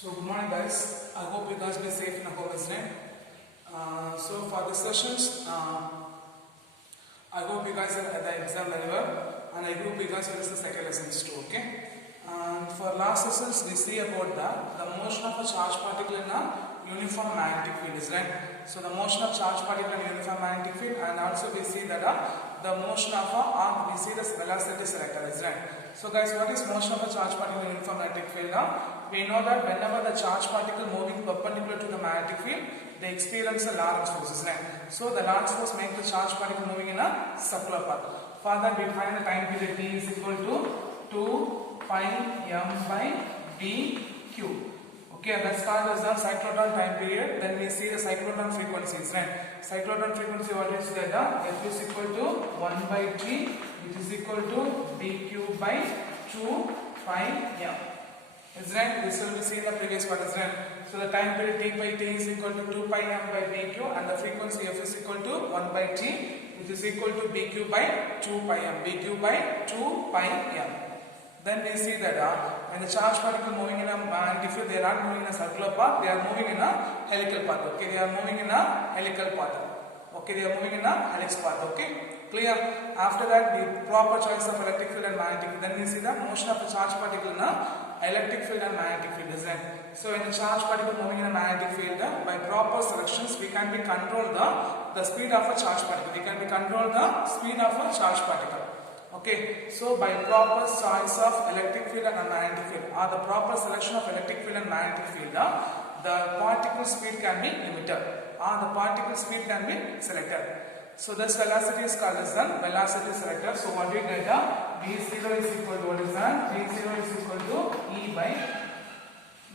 So good morning guys, I hope you guys be safe in a home, isn't it? So for the sessions, I hope you guys are at the exam level and I hope you guys will listen the second lessons too, okay? And for last sessions we see about the motion of a charge particle in a uniform magnetic field, is right? So the motion of charge particle in a uniform magnetic field, and also we see that the motion of a, we see the velocity selector, is right? So guys, what is motion of a charge particle in a uniform magnetic field? We know that whenever the charge particle moving perpendicular to the magnetic field, they experience a Lorentz force, is right? So the Lorentz force makes the charge particle moving in a circular path. For that we find the time period t is equal to 2 pi m by dq. Okay, that's called as the cyclotron time period. Then we see the cyclotron frequencies, right? Cyclotron frequency, what is that? F is equal to 1 by t, which is equal to dq by 2 pi m. Is right? This will be seen in the previous part, is right? So the time period t by t is equal to 2 pi m by dq, and the frequency f is equal to 1 by t, which is equal to bq by 2 pi m. bq by 2 pi m. Then we see that when the charge particle moving in a magnetic field, they are not moving in a circular path, they are moving in a helical path. Okay, they are moving in a helical path. Okay, they are moving in a helix path. Okay, clear? After that, the proper choice of electric field and magnetic field. Then we see the motion of the charge particle in a electric field and magnetic field, is it? So when the charge particle moving in a magnetic field, by proper selections, we can be control the speed of a charge particle. We can be control the speed of a charge particle. Okay, so by proper choice of electric field and a magnetic field, or the proper selection of electric field and magnetic field, the particle speed can be limited, or the particle speed can be selected. So this velocity is called as the velocity selector. So what we get, v0 is equal to what is that? v0 is equal to E by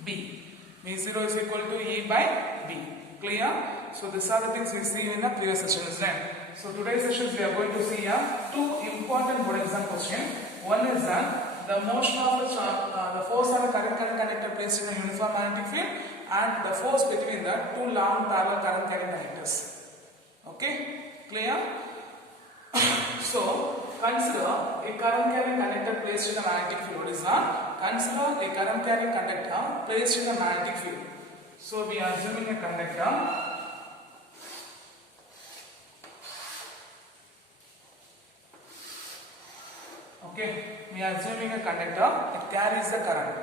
B. v0 is equal to E by B. Clear? So these are the things we see in the previous session, isn't it? So today's sessions we are going to see two important board exam questions. One is that the motion of the force on a current conductor placed in a uniform magnetic field, and the force between the two long parallel current carrying conductors. Okay, clear? So consider a current carrying conductor placed in a magnetic field. What is that? Consider a current carrying conductor placed in a magnetic field. So we are assuming a conductor. Okay, we are assuming a conductor, it carries the current.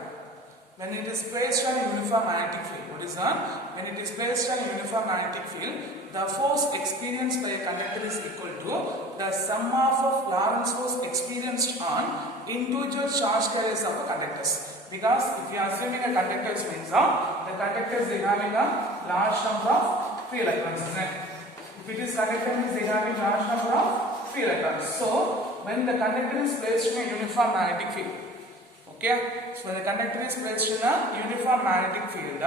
When it is placed on a uniform magnetic field, what is that? When it is placed on a uniform magnetic field, the force experienced by a conductor is equal to the sum of Lorentz force experienced on individual charge carriers of the conductors. Because if you are assuming a conductor means the conductors they having a large number of free electrons. If it is conductor means they having large number of free electrons. So when the conductor is placed in a uniform magnetic field, okay, so when the conductor is placed in a uniform magnetic field,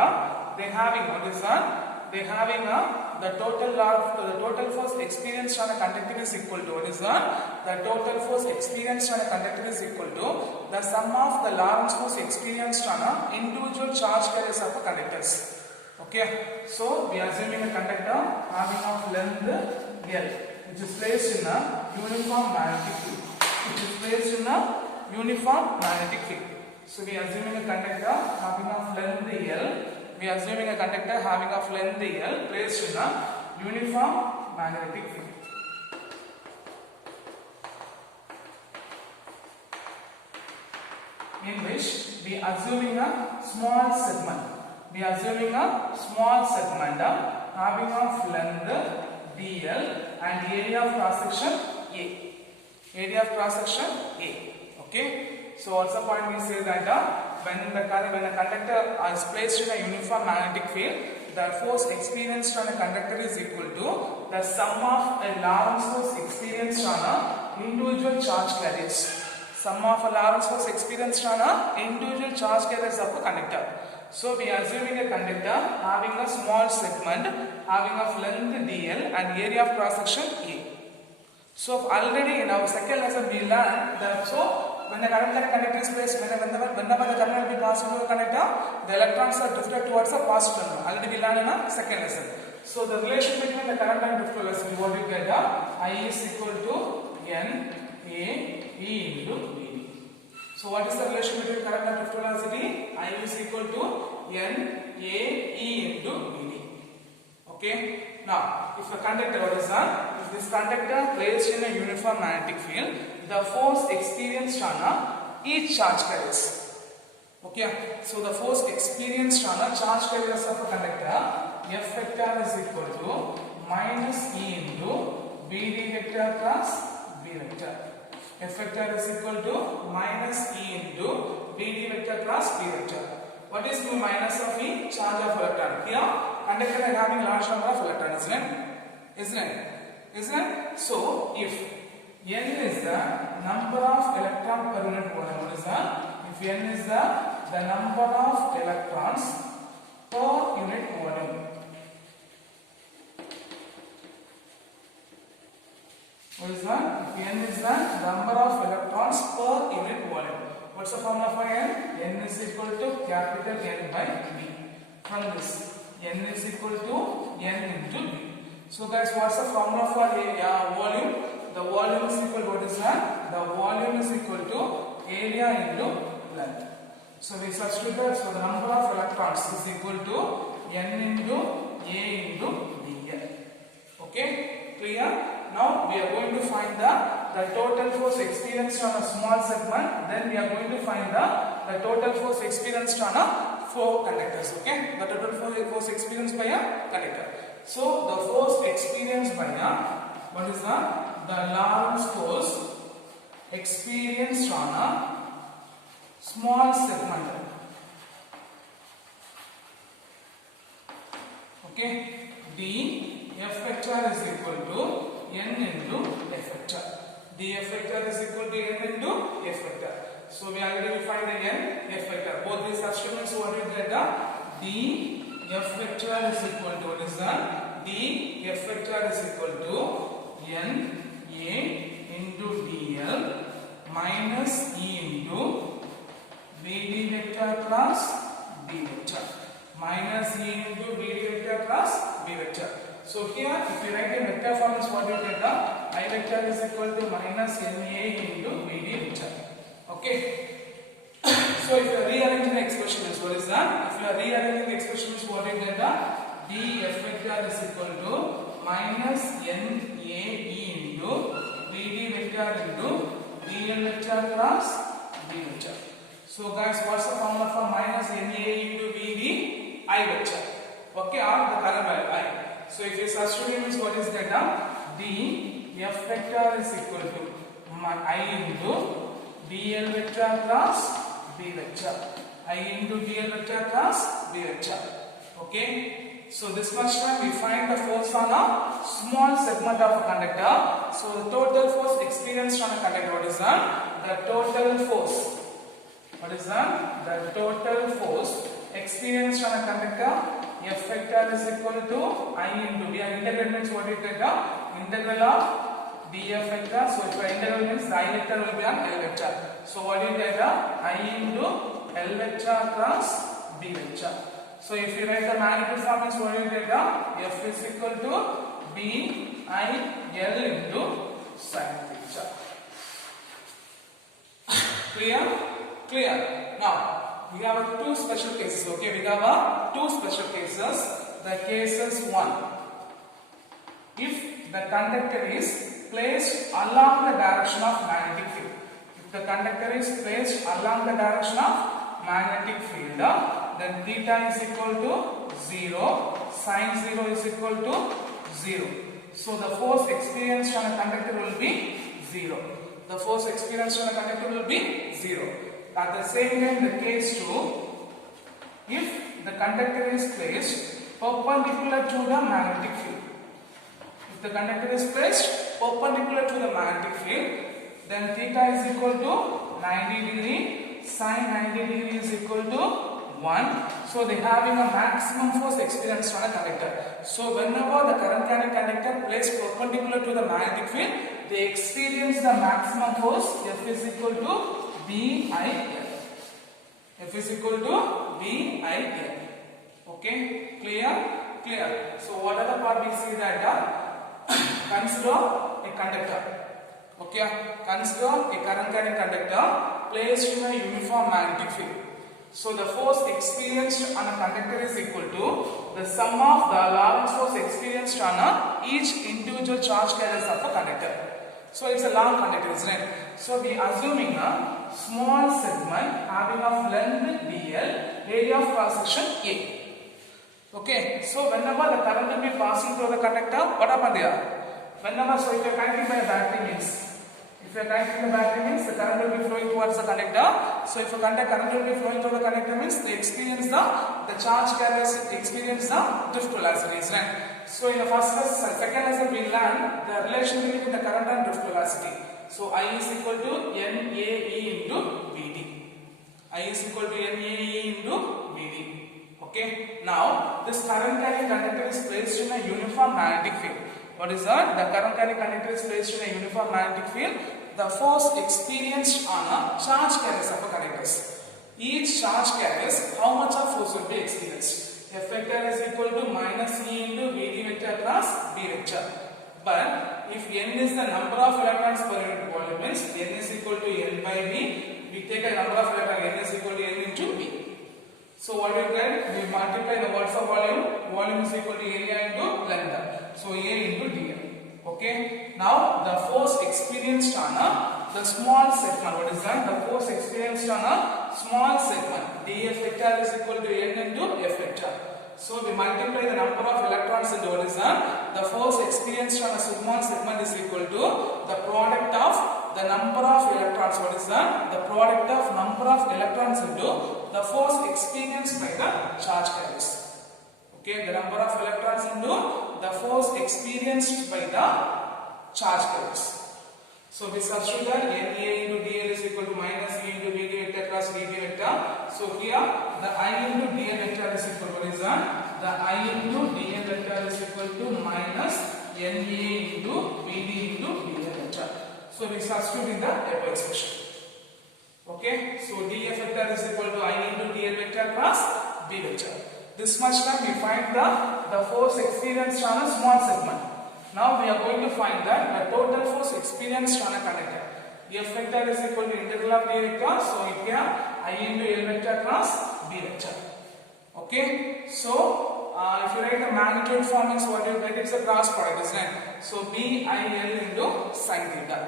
they having what is that? They having the total force experienced on a conductor is equal to what is that? The total force experienced on a conductor is equal to the sum of the Lorentz force experienced on individual charge carriers of the conductors. Okay, so we are assuming a conductor having of length L, which is placed in a uniform magnetic field. So we are assuming a conductor having of length L. We are assuming a conductor having of length L placed in a uniform magnetic field. In which we are assuming a small segment. We are assuming a small segment having of length dl and area of cross section A. Area of cross section A. Okay. So what's the point? We say that when a conductor is placed in a uniform magnetic field, the force experienced on a conductor is equal to the sum of a Lorentz force experienced on a individual charge carriers. Sum of a Lorentz force experienced on a individual charge carriers of a conductor. So we are assuming a conductor having a small segment having of length dl and area of cross section A. So already in our second lesson we learned that when the current conductor is placed, whenever the current will be passed through the conductor, the electrons are drifted towards the positive terminal. Already we learned in our second lesson. So the relation between the current and drift velocity, what we get, I is equal to N A E into V. So what is the relation between current and drift velocity? I is equal to N A E into Vd. Okay. Now, if a conductor, what is that? If this conductor placed in a uniform magnetic field, the force experienced on each charge carriers. Okay. So the force experienced on a charge carriers of a conductor, F vector is equal to minus E into Vd vector plus V vector. F vector is equal to minus E into Vd vector plus V vector. What is the minus of E? Charge of electron. Here, conductor is having large number of electrons, isn't it? So, if N is the number of electron per unit volume, what is that? If N is the number of electrons per unit volume. What is that? If N is the number of electrons per unit volume. What's the formula for N? N is equal to capital N by V. From this, N is equal to N into V. So guys, what's the formula for volume? The volume is equal to what is that? The volume is equal to area into length. So we substitute that. So the number of electrons is equal to N into A into dl. Okay, clear? Now we are going to find the total force experienced on a small segment. Then we are going to find the total force experienced on a 4 conductors. Okay, the total force experienced by a conductor. So the force experienced by a, what is that? The Lorentz force experienced on a small segment. Okay, d F vector is equal to N into F vector. dF vector is equal to N into F vector. So we already defined the N, F vector. Both these substituents, what we get d F vector is equal to, what is that? d F vector is equal to N A into dl minus E into Vd vector plus d vector. Minus E into Vd vector plus V vector. So here, if you write in vector form, is what you get? I vector is equal to minus Na into Vd vector. Okay. So if you are rearranging the expression, is what is that? If you are rearranging the expression, is what you get? dF vector is equal to minus Na E into Vd vector into dl vector plus V vector. So guys, what's the formula for minus Na into Vd? I vector. Okay, or the column value I. So if you substitute, means what is that? d F vector is equal to I into dl vector plus V vector. I into dl vector plus V vector. Okay. So this much time we find the force on a small segment of a conductor. So the total force experienced on a conductor, what is that? The total force. What is that? The total force experienced on a conductor. F vector is equal to I into d. Integral means what you get? Integral of dF vector. So if integral means the I vector will be on L vector. So what you get? I into L vector plus B vector. So if you write the magnitude form, means what you get? F is equal to B I L into sin theta. Clear? Clear. Now we have two special cases. Okay, we have two special cases. The cases 1. If the conductor is placed along the direction of magnetic field. If the conductor is placed along the direction of magnetic field, then theta is equal to 0, sin 0 is equal to 0. So the force experienced on a conductor will be 0. The force experienced on a conductor will be 0. At the same time, the case 2, if the conductor is placed perpendicular to the magnetic field. If the conductor is placed perpendicular to the magnetic field, then theta is equal to 90 degree, sin 90 degree is equal to 1. So they having a maximum force experienced on a conductor. So whenever the current carrying conductor placed perpendicular to the magnetic field, they experience the maximum force. F is equal to VIL. F is equal to VIL. Okay, clear? Clear. So what other part we see that consider a conductor. Okay, consider a current carrying conductor placed in a uniform magnetic field. So the force experienced on a conductor is equal to the sum of the Lorentz force experienced on each individual charge carriers of a conductor. So it's a long conductor, isn't it? So we are assuming a small segment having of length dl, area of cross section A. Okay, so whenever the current will be passing through the conductor, what happened there? Whenever, so if you are connecting by a battery means, the current will be flowing towards the conductor. So if a current will be flowing through the conductor means they experience the charge carriers experience the drift velocity, right? So in the first lesson, second lesson we learned the relation between the current and drift velocity. So I is equal to NAE into VD. I is equal to NAE into VD. Okay. Now this current carrying conductor is placed in a uniform magnetic field. What is that? The current carrying conductor is placed in a uniform magnetic field. The force experienced on a charge carriers of a conductors. Each charge carries how much of force will be experienced. F vector is equal to minus E into VD vector plus B vector. But if N is the number of electrons per unit volume means N is equal to N by V. We take a number of electrons N is equal to N into V. So what we get? We multiply the words of volume. Volume is equal to area into length. So A into dl. Okay. Now the force experienced on the small segment. What is that? The force experienced on a small segment. dF vector is equal to n into F vector. So we multiply the number of electrons into what is that? The force experienced on a small segment is equal to the product of the number of electrons. What is that? The product of number of electrons into the force experienced by the charge carriers. Okay, the number of electrons into the force experienced by the charge carriers. So we substitute that NA into dl is equal to minus E into VD vector plus VD vector. So here the I into dl vector is equal to what is that? The I into dl vector is equal to minus NA into VD into dl vector. So we substitute in the above expression. Okay, so df vector is equal to I into dl vector plus B vector. This much time we find the force experienced on a small segment. Now we are going to find that the total force experienced on a conductor. F vector is equal to integral of d vector. So here I into L vector plus B vector. Okay, so if you write the magnitude form means what you get is a cross product, isn't it? So BIL into sin theta.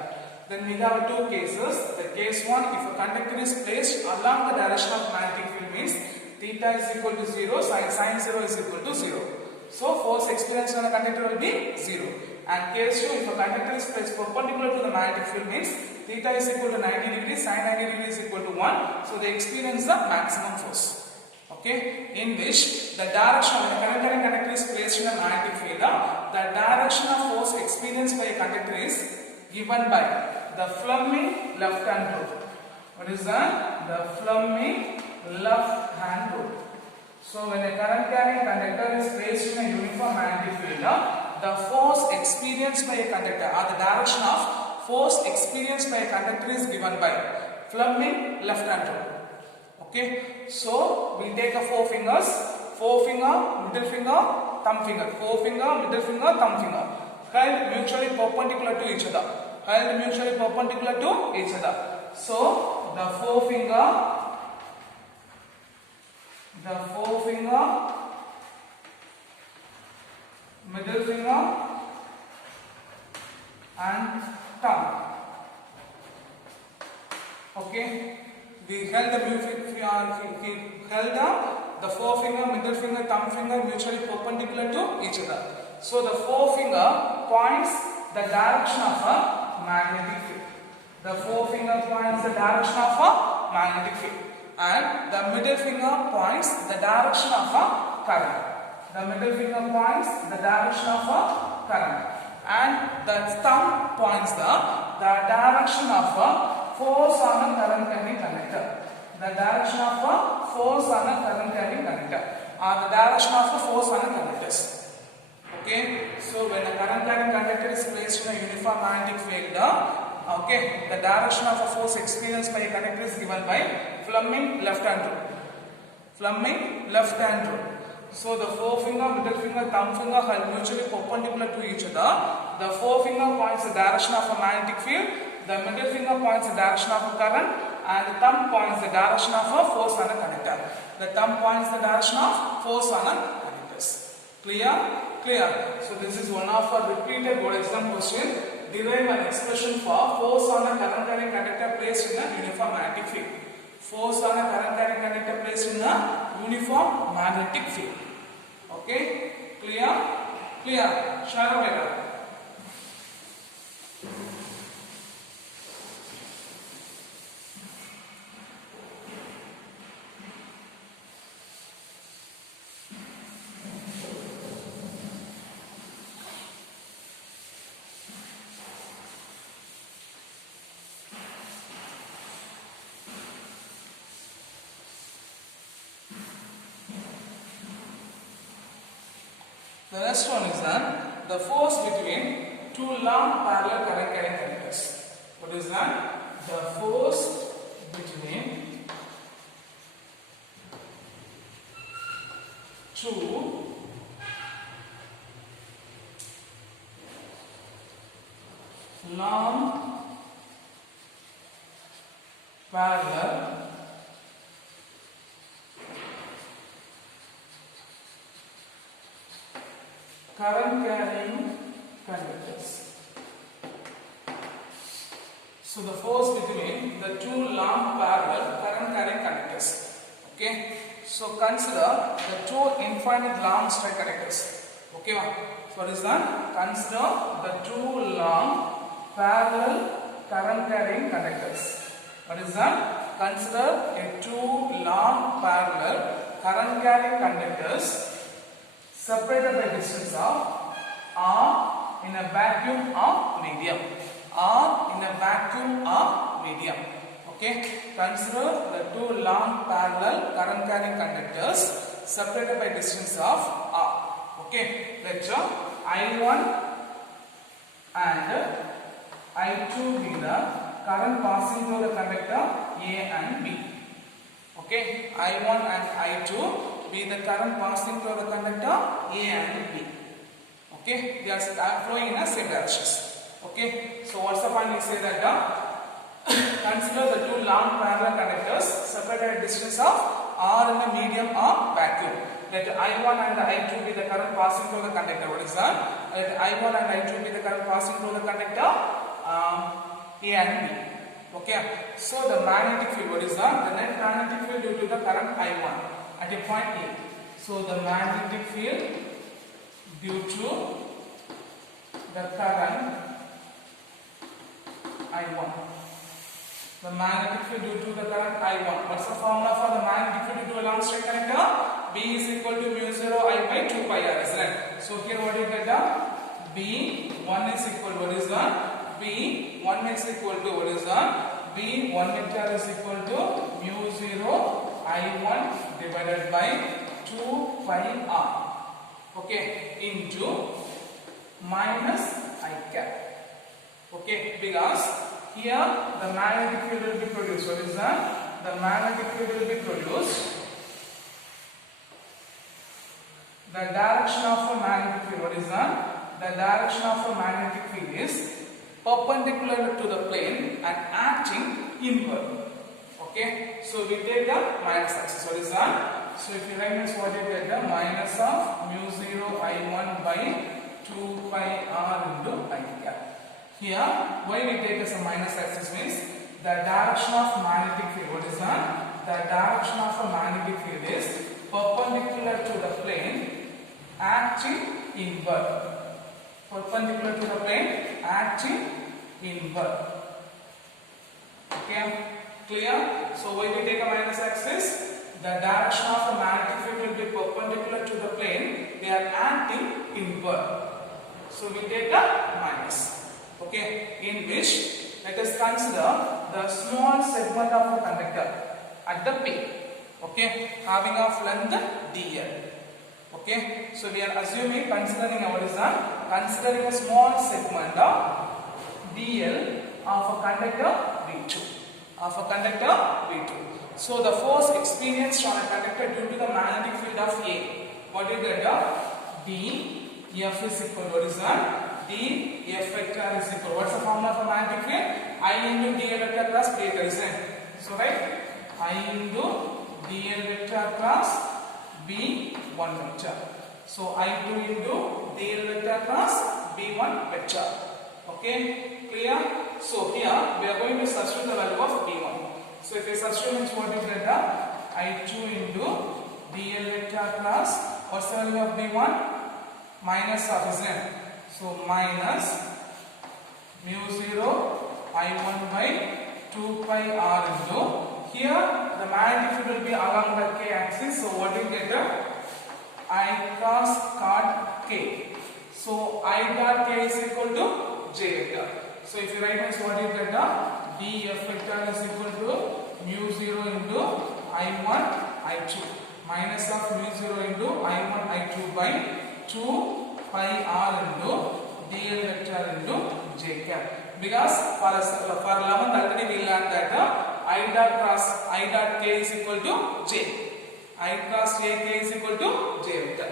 Then we have two cases. The case one, if a conductor is placed along the direction of magnetic field means theta is equal to 0, sin 0 is equal to 0. So force experienced on a conductor will be 0. And case 2, if a conductor is placed perpendicular to the magnetic field means theta is equal to 90 degrees, sin 90 degrees is equal to 1. So they experience the maximum force. Okay, in which the direction when a conductor is placed in a magnetic field, the direction of force experienced by a conductor is given by the Fleming left hand rule. What is that? The Fleming left hand rule. So when a current carrying conductor is placed in a uniform magnetic field, the force experienced by a conductor or the direction of force experienced by a conductor is given by Fleming left hand rule. Okay, so we take a four fingers, forefinger, middle finger, thumb finger, forefinger, middle finger, thumb finger, held mutually perpendicular to each other. Held mutually perpendicular to each other. So the forefinger, middle finger, and thumb. Okay, we held the forefinger, middle finger, thumb finger mutually perpendicular to each other. So the forefinger points the direction of a magnetic field. The forefinger points the direction of a magnetic field, and the middle finger points the direction of a current. The middle finger points the direction of a current, and the thumb points the direction of a force on a current carrying conductor. The direction of a force on a current carrying conductor, or the direction of a force on a conductors. Okay, so when a current carrying conductor is placed in a uniform magnetic field, okay, the direction of a force experienced by a conductor is given by Fleming left hand rule. Fleming left hand rule. So the forefinger, middle finger, thumb finger are mutually perpendicular to each other. The forefinger points the direction of a magnetic field. The middle finger points the direction of a current, and the thumb points the direction of a force on a conductor. The thumb points the direction of force on a conductors. Clear? Clear. So this is one of our repeated board exam question. Derive an expression for force on a current carrying conductor placed in a uniform magnetic field. Force on a current carrying conductor placed in a uniform magnetic field. Okay? Clear? Clear. Share out later. The next one is the force between two long parallel current carrying conductors. What is that? The force between two long parallel current carrying conductors. So the force between the two long parallel current carrying conductors. Okay. So consider the two infinite long straight conductors. Okay. So what is that? Consider the two long parallel current carrying conductors. What is that? Consider a two long parallel current carrying conductors separated by distance of r in a vacuum or medium. R in a vacuum or medium. Okay. Consider the two long parallel current carrying conductors separated by distance of r. Okay. Let I1 and I2 be the current passing through the conductor A and B. Okay. I1 and I2 be the current passing through the conductor A and B. Okay, they are flowing in the same directions. Okay, so what's the point? We say that consider the two long parallel conductors separated at distance of r in the medium or vacuum. Let I1 and I2 be the current passing through the conductor. What is that? Let I1 and I2 be the current passing through the conductor A and B. Okay, so the magnetic field, what is that? The net magnetic field due to the current I1 at a point A. So the magnetic field due to the current I1. The magnetic field due to the current I1. What's the formula for the magnetic field due to a long straight conductor? B is equal to mu 0 I by 2 pi r, isn't it? So here what is that? B1 is equal, what is that? B1 is equal to, what is that? B1 vector is equal to mu 0 I1 divided by 2 pi r, okay, into minus I cap, okay, because here the magnetic field will be produced. What is that? The magnetic field will be produced. The direction of a magnetic field, what is that? The direction of a magnetic field is perpendicular to the plane and acting inward. Okay, so we take the minus axis. What is that? So if you write this, what you get? The minus of mu 0 I1 by 2 pi r into I cap. Here, why we take as a minus axis means the direction of magnetic field. What is that? The direction of a magnetic field is perpendicular to the plane, acting inward. Perpendicular to the plane, acting inward. Okay. Clear? So why we take a minus axis? The direction of the magnetic field will be perpendicular to the plane. They are acting inward. So we take a minus. Okay. In which, let us consider the small segment of a conductor at the P. Okay. Having of length dl. Okay. So we are assuming, considering what is that? Considering a small segment of dl of a conductor V2. Of a conductor V2. So the force experienced on a conductor due to the magnetic field of A. What is that? D F is equal. What is that? D F vector is equal. What's the formula for magnetic field? I into D vector plus B vector, isn't it? So write I into dl vector cross b1 vector. So I2 into dl vector cross b1 vector. Okay, clear? So here we are going to substitute the value of b1. So if you substitute, means what you get? I2 into dl vector cross, what's the value of b1? Minus of, isn't it? So minus mu 0 I1 by 2 pi r into, here the magnetic field will be along the k axis. So what you get? I cross cot k. So I dot k is equal to j vector. So if you write this, what you get? df vector is equal to mu 0 into I1 I2 minus of mu 0 into I1 I2 by 2 pi r into dl vector into j cap. Because for 11th already we learned that I dot cross I dot k is equal to j. I cross j k is equal to j vector.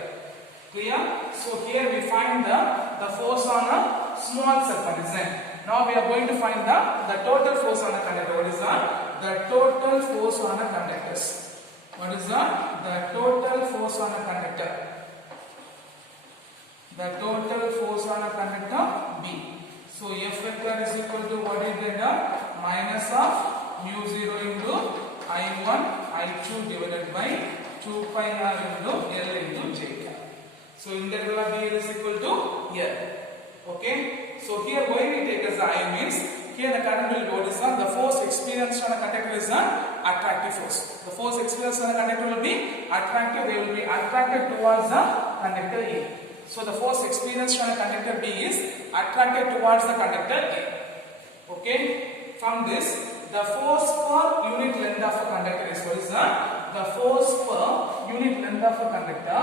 Clear? So here we find the force on a small segment, isn't it? Now we are going to find the total force on a conductor. What is the total force on a conductors? What is the total force on a conductor? The total force on a conductor B. So F vector is equal to what is that? Minus of mu 0 into I1 I2 divided by 2 pi r into L into J cap. So integral of dl is equal to L. Okay. So here why we take as I means here the current will go this one. The force experienced on a conductor is an attractive force. The force experienced on a conductor will be attractive. They will be attracted towards the conductor A. So the force experienced on a conductor B is attracted towards the conductor A. Okay. From this, the force per unit length of a conductor is what is the force per unit length of a conductor.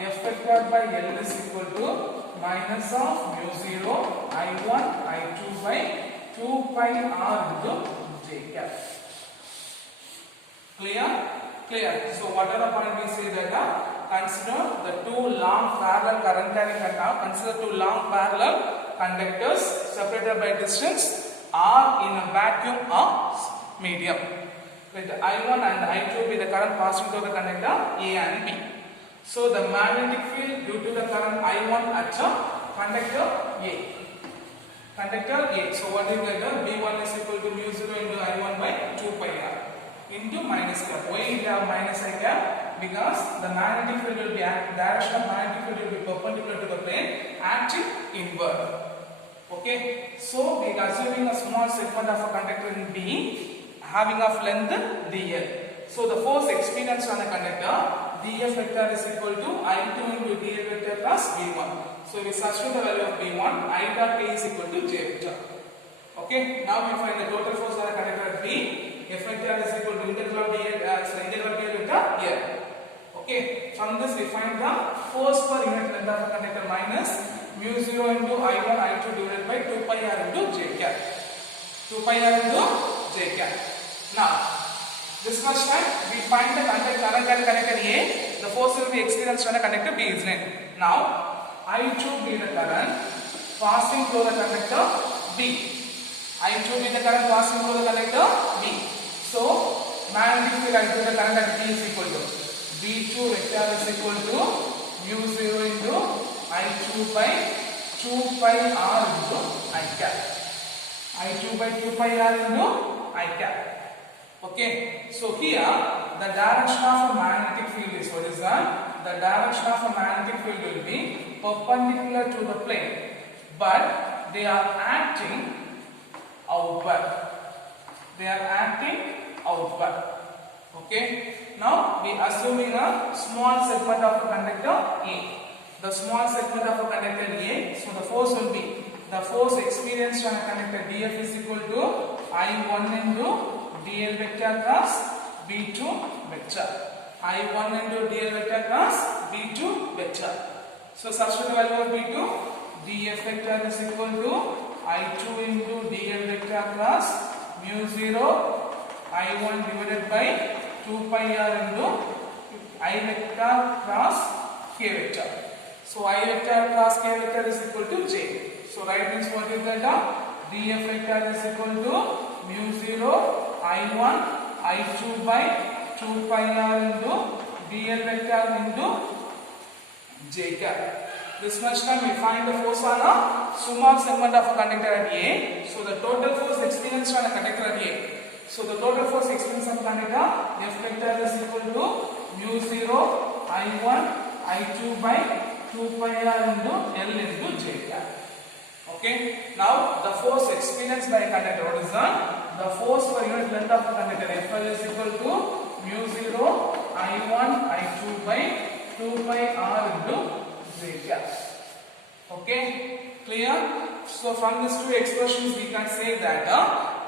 F vector by L is equal to minus of mu 0 I1 I2 by 2 pi r into j cap. Clear? Clear. So what are the point we say that consider the two long parallel current carrying conductors. Consider two long parallel conductors separated by distance are in a vacuum of medium. Let I1 and I2 be the current passing through the conductor A and B. So the magnetic field due to the current I1 at conductor A. Conductor A. So what is that? B1 is equal to mu 0 into I1 by 2 pi r into minus cap. Why we have minus I cap? Because the magnetic field will be direction of magnetic field will be perpendicular to the plane, acting inward. Okay. So we are assuming a small segment of a conductor in B having of length dl. So the force experienced on the conductor df vector is equal to I2 into dl vector plus B1. So we substitute the value of B1, I dot k is equal to j vector. Okay. Now we find the total force on the conductor B. F vector is equal to integral of dl vector here. Okay. From this we find the force per unit length of a conductor minus mu 0 into I1 I2 divided by 2 pi r into j cap. 2 pi r into j cap. Now this much time we find the current carrying conductor A. The force will be experienced on the conductor B, isn't it? Now I2 be the current passing through the conductor B. I2 be the current passing through the conductor B. So magnetic field I2 the current at B is equal to B2 vector is equal to mu 0 into I2 by 2 pi r into I cap. I2 by 2 pi r into I cap. Okay. So here the direction of a magnetic field is what is that? The direction of a magnetic field will be perpendicular to the plane, but they are acting outward. They are acting outward. Okay. Now we assuming a small segment of a conductor A. The small segment of a conductor A. So the force will be the force experienced on a conductor df is equal to I1 into dl vector cross B2 vector. I1 into dl vector cross B2 vector. So substitute the value of B2. df vector is equal to I2 into dl vector cross mu 0 I1 divided by 2 pi r into I vector cross k vector. So I vector cross k vector is equal to j. So right means what is that? df vector is equal to mu 0 I1 I2 by 2 pi r into dl vector into j cap. This much time we find the force on a small segment of a conductor at A. So the total force experienced on a conductor at A. So the total force experienced on a conductor F vector is equal to mu 0 I1 I2 by 2 pi r into L into j cap. Okay. Now the force experienced by a conductor, what is that? The force per unit length of a conductor Fl is equal to mu 0 I1 I2 by 2 pi r into j cap. Okay, clear? So from these two expressions we can say that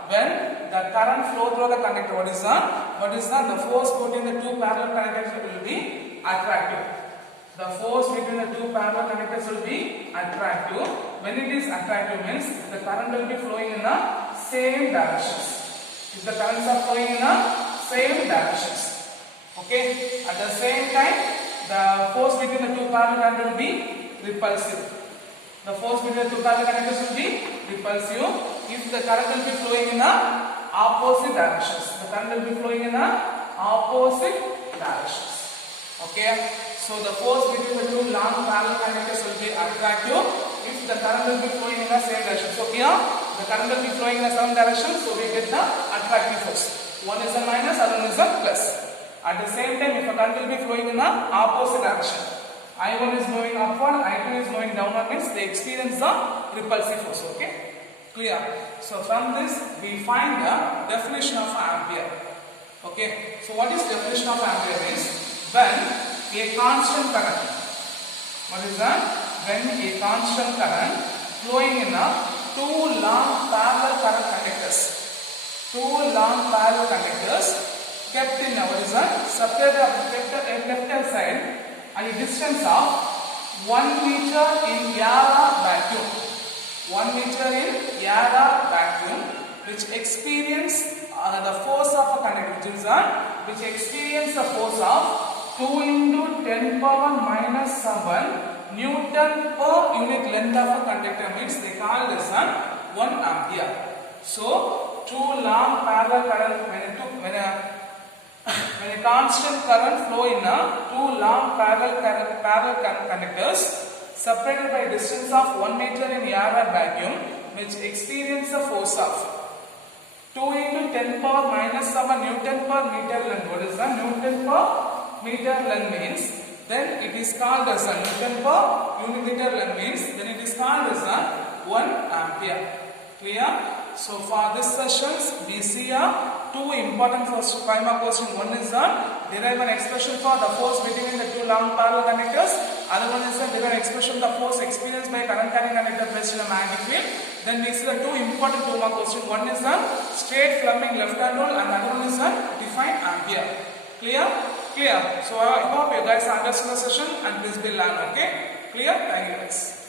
when the current flow through the conductor, what is that? The force between the two parallel conductors will be attractive. The force between the two parallel conductors will be attractive. When it is attractive means the current will be flowing in the same directions. If the currents are flowing in the same directions. Okay, at the same time the force between the two parallel conductors will be repulsive. The force between the two parallel conductors will be repulsive if the current will be flowing in the opposite directions. The current will be flowing in the opposite directions. Okay, so the force between the two long parallel conductors will be attractive if the current will be flowing in the same direction. So here the current will be flowing in the same direction, so we get the attractive force. One is a minus, other one is a plus. At the same time, if a current will be flowing in the opposite direction, I1 is moving upward, I2 is moving downward, means they experience the repulsive force. Okay, clear? So from this we find the definition of ampere. Okay, so what is definition of ampere is when a constant current. What is that? When a constant current flowing in a two long parallel current conductors. Two long parallel conductors kept in a, what is that? Separated at left hand side at a distance of 1 meter in Yara vacuum. 1 meter in Yara vacuum, which experience the force of a conductor, which experience the force of 2 into 10 power minus 7 Newton per unit length of a conductor, means they call this 1 ampere. So two long parallel current, when a constant current flow in a two long parallel conductors separated by a distance of 1 meter in Yara vacuum, which experience the force of 2 into 10 power minus 7 Newton per meter length. What is the Newton per meter length means? Then it is called as a Newton per unit meter length means, then it is called as a 1 ampere. Clear? So for this sessions we see two important prime question. One is derive an expression for the force between the two long parallel conductors. Other one is derive an expression the force experienced by current carrying conductor placed in a magnetic field. Then we see the two important 2 mark question. One is straight Fleming left hand rule and another one is define ampere. Clear? Clear. So I hope you guys understand the session and please be learn. Okay? Clear? Thank you guys.